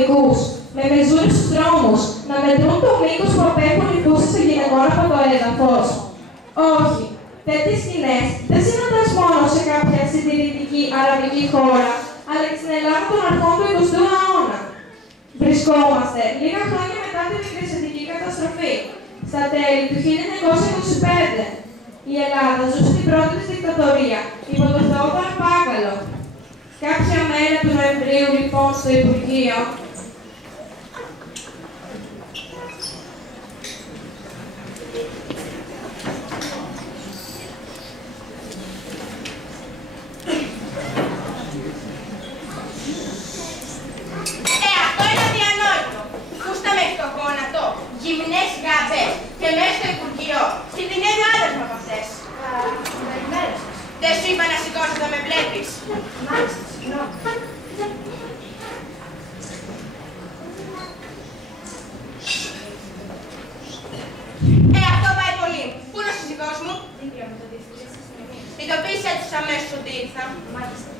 οδικούς, με μεζούρες στους δρόμους, να μετρούν το μήκος που απέχουν οι πούσες των γυναικών από το έδαφος? Όχι. Τέτοιες σκηνές δεν συναντάς μόνο σε κάποια συντηρητική αραβική χώρα, αλλά και στην Ελλάδα των αρχών του 20ου αιώνα. Βρισκόμαστε λίγα χρόνια μετά την εκκλησιαστική καταστροφή, στα τέλη του 1925. Η Ελλάδα ζούσε την πρώτη της δικτατορία, υπό τον Θεόδωρο Πάγκαλο. Κάποια μέρα του Νοεμβρίου, λοιπόν, στο Υπουργείο, αυτό είναι αδιανόητο. Φούστα μέχρι το γόνατο, γυμνές γάμπες και μέσα στο Υπουργείο. Κινδυνεύει ο άντρας μου από αυτές. Καλημέρα σας. Δεν σου είπα να σηκώσεις να με βλέπεις? Μάλιστα, συγγνώμη. Αυτό πάει πολύ. Πού είναι ο σύζυγός μου? Δίπλα με το διευθυντή της αστυνομίας. Ειδοποίησέ τους αμέσως ότι ήρθα. Μάλιστα.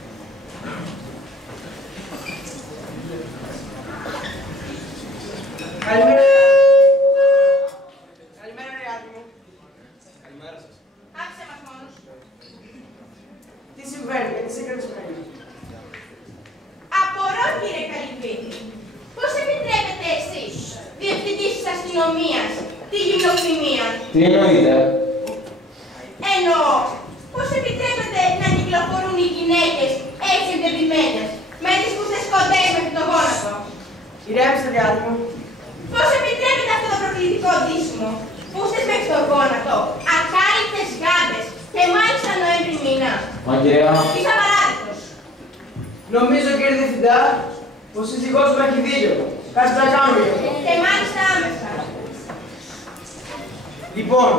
Καλημέρα. Καλημέρα, ρε άτιμο. Καλημέρα σας. Άφησε μας μόνους. Τι συμβαίνει, γιατί είσαι κρατισμένη? Απορώ, κύριε Καλυβίτη. Πώς επιτρέπετε εσείς, διευθυντής της αστυνομίας, τη γυμνοκτημία? Τι εννοείτε? Εννοώ, πώς επιτρέπετε να κυκλοφορούν οι γυναίκες έτσι εντεθειμένες, με τις φούστες κοντές μέχρι το γόνατο? Ηρέμησε, ρε άτιμο. Πώς επιτρέπετε αυτό το προκλητικό ντύσιμο, φούστες μέχρι το γόνατο, ακάλυπτες γάμπες και μάλιστα Νοέμβρη μήνα? Μα κυρία... Είσαι απαράδεκτος. Νομίζω, κύριε Διευθυντά, πως ο σύζυγός μου έχει δίκιο. Κάτι θα κάνουμε γι' αυτό. Και μάλιστα άμεσα. Λοιπόν,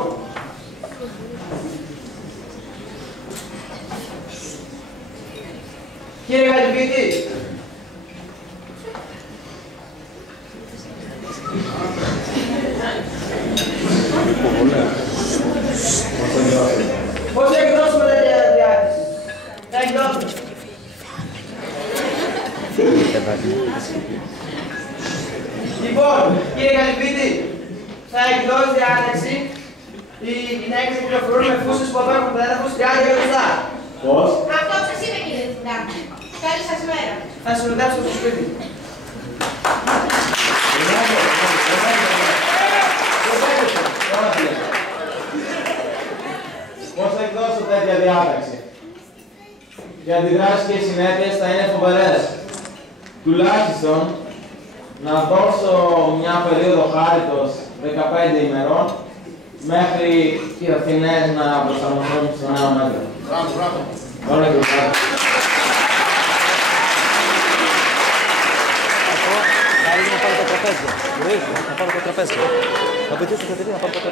κύριε Καλυβίτη, πώς θα εκδώσουμε τέτοια διάθεση? Θα εκδώσουμε. Λοιπόν, κύριε Καλυβίτη, θα εκδώσει διάταξη οι γυναίκες να κυκλοφορούν με φούστες που απέχουν το έδαφος 30 λεπτά. Πώς? Αυτό που σας είπε, κύριε Διευθυντά. Καλή σας μέρα. Θα συνοδεύσω στο σπίτι. Πώς θα εκδώσω τέτοια διάταξη? Οι αντιδράσεις και οι συνέπειες θα είναι φοβερές. Τουλάχιστον να δώσω μια περίοδο χάριτος 15 ημερών μέχρι οι Αθηνές να προσαρμοστούν στο νέο μέτρο. Μπράβο. Όλα και μπράβο. Να πάρω το τραπέζι. Μπορείς να πάρω το τραπέζι. Να πετύχω το τραπέζι, να πάρω το τραπέζι.